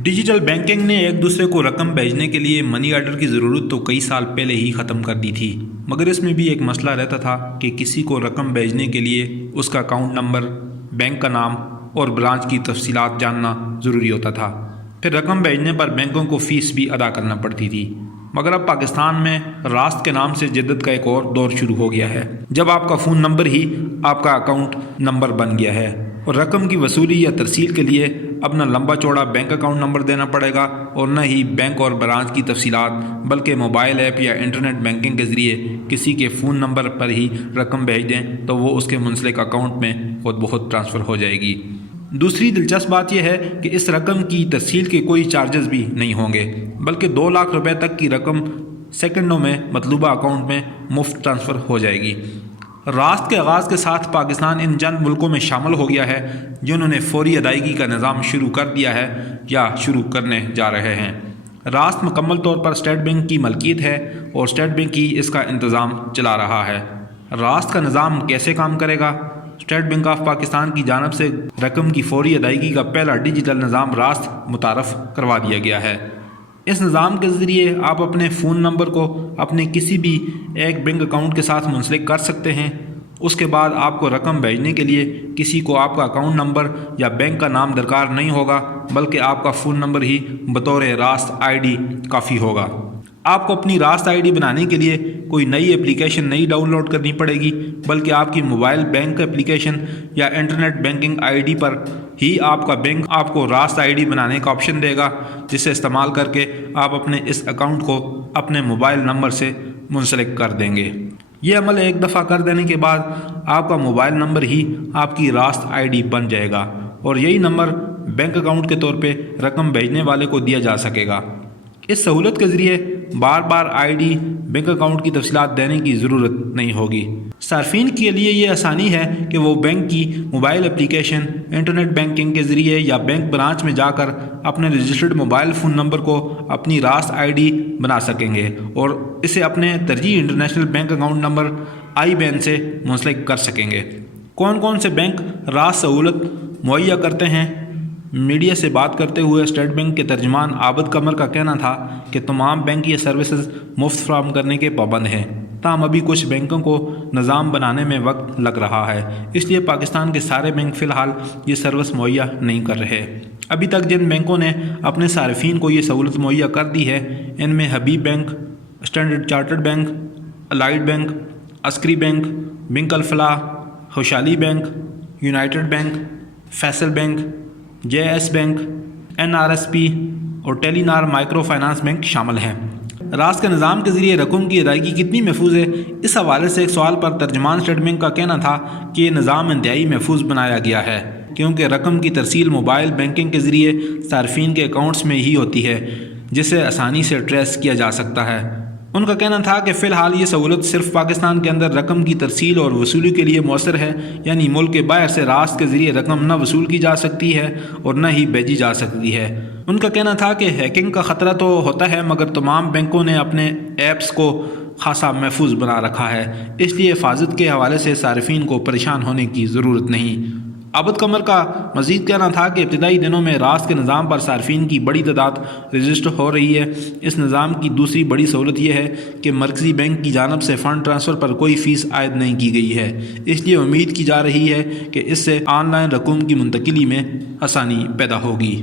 Digital banking ने एक दूसरे को रकम भेजने के लिए मनी ऑर्डर की ज़रूरत तो कई साल पहले ही ख़त्म कर दी थी, मगर इसमें भी एक मसला रहता था कि किसी को रकम भेजने के लिए उसका अकाउंट नंबर, बैंक का नाम और ब्रांच की तफसीलात जानना ज़रूरी होता था। फिर रकम भेजने पर बैंकों को फ़ीस भी अदा करना पड़ती थी। मगर अब पाकिस्तान में रास्त के नाम से जद्दत का एक और दौर शुरू हो गया है, जब आपका फ़ोन नंबर ही आपका अकाउंट नंबर बन गया है और रकम की वसूली या तरसील के लिए अपना लंबा चौड़ा बैंक अकाउंट नंबर देना पड़ेगा और न ही बैंक और ब्रांच की तफसीलात, बल्कि मोबाइल ऐप या इंटरनेट बैंकिंग के ज़रिए किसी के फ़ोन नंबर पर ही रकम भेज दें तो वो उसके मुंसलिक अकाउंट में खुद बहुत ट्रांसफ़र हो जाएगी। दूसरी दिलचस्प बात यह है कि इस रकम की तरसील के कोई चार्जेस भी नहीं होंगे, बल्कि 2 लाख रुपए तक की रकम सेकंडों में मतलूबा अकाउंट में मुफ्त ट्रांसफ़र हो जाएगी। रास्त के आगाज़ के साथ पाकिस्तान इन चंद मुल्कों में शामिल हो गया है जिन्होंने फौरी अदायगी का निज़ाम शुरू कर दिया है या शुरू करने जा रहे हैं। रास्त मुकम्मल तौर पर स्टेट बैंक की मलकियत है और स्टेट बैंक ही इसका इंतज़ाम चला रहा है। रास्त का निज़ाम कैसे काम करेगा? स्टेट बैंक ऑफ पाकिस्तान की जानिब से रकम की फौरी अदायगी का पहला डिजिटल निज़ाम रास्त मुतारफ़ करवा दिया गया है। इस निज़ाम के ज़रिए आप अपने फ़ोन नंबर को अपने किसी भी एक बैंक अकाउंट के साथ मुंसलिक कर सकते हैं। उसके बाद आपको रकम भेजने के लिए किसी को आपका अकाउंट नंबर या बैंक का नाम दरकार नहीं होगा, बल्कि आपका फ़ोन नंबर ही बतौर रास्त आईडी काफ़ी होगा। आपको अपनी रास्त आईडी बनाने के लिए कोई नई एप्लीकेशन नहीं डाउनलोड करनी पड़ेगी, बल्कि आपकी मोबाइल बैंक एप्लीकेशन या इंटरनेट बैंकिंग आईडी पर ही आपका बैंक आपको रास्त आईडी बनाने का ऑप्शन देगा, जिसे इस्तेमाल करके आप अपने इस अकाउंट को अपने मोबाइल नंबर से मुंसलिक कर देंगे। ये अमल एक दफ़ा कर देने के बाद आपका मोबाइल नंबर ही आपकी रास्त आईडी बन जाएगा और यही नंबर बैंक अकाउंट के तौर पे रकम भेजने वाले को दिया जा सकेगा। इस सहूलत के ज़रिए बार बार आईडी, बैंक अकाउंट की तफसीलात देने की ज़रूरत नहीं होगी। सार्फिन के लिए ये आसानी है कि वो बैंक की मोबाइल एप्लीकेशन, इंटरनेट बैंकिंग के ज़रिए या बैंक ब्रांच में जाकर अपने रजिस्टर्ड मोबाइल फ़ोन नंबर को अपनी रास्त आईडी बना सकेंगे और इसे अपने तरजीह international bank account number IBAN से मुंसलिक कर सकेंगे। कौन कौन से बैंक रास्त सहूलत मुहैया करते हैं? मीडिया से बात करते हुए स्टेट बैंक के तर्जमान आबिद कमर का कहना था कि तमाम बैंक ये सर्विसेज मुफ्त फराहम करने के पाबंद हैं, ताहम अभी कुछ बैंकों को निज़ाम बनाने में वक्त लग रहा है, इसलिए पाकिस्तान के सारे बैंक फ़िलहाल ये सर्विस मुहैया नहीं कर रहे। अभी तक जिन बैंकों ने अपने सार्फिन को ये सहूलत मुहैया कर दी है, इनमें Habib Bank, Standard Chartered Bank, Allied Bank, Askari Bank, Bank Al Falah, Khushhali Bank, United Bank, Faysal Bank, JS Bank, NRSP और टेलीनार माइक्रो फाइनेंस बैंक शामिल हैं। रास्त के निज़ाम के ज़रिए रकम की अदायगी कितनी महफूज है, इस हवाले से एक सवाल पर तर्जमान स्टेट बैंक का कहना था कि ये निज़ाम इंतहाई महफूज बनाया गया है, क्योंकि रकम की तरसील मोबाइल बैंकिंग के ज़रिए सार्फिन के अकाउंट्स में ही होती है, जिसे आसानी से ट्रेस किया जा सकता है। उनका कहना था कि फ़िलहाल ये सहूलत सिर्फ पाकिस्तान के अंदर रकम की तरसील और वसूली के लिए मौसर है, यानी मुल्क के बाहर से रास्त के ज़रिए रकम न वसूल की जा सकती है और न ही भेजी जा सकती है। उनका कहना था कि हैकिंग का ख़तरा तो होता है, मगर तमाम बैंकों ने अपने ऐप्स को खासा महफूज बना रखा है, इसलिए हिफाजत के हवाले से सार्फिन को परेशान होने की ज़रूरत नहीं। आबिद कमर का मज़ीद कहना था कि इब्तिदाई दिनों में रास्त के निज़ाम पर सार्फिन की बड़ी तादाद रजिस्टर हो रही है। इस निज़ाम की दूसरी बड़ी सहूलत यह है कि मरकज़ी बैंक की जानिब से फ़ंड ट्रांसफ़र पर कोई फ़ीस आयद नहीं की गई है, इसलिए उम्मीद की जा रही है कि इससे ऑनलाइन रकूम की मुंतकिली में आसानी पैदा होगी।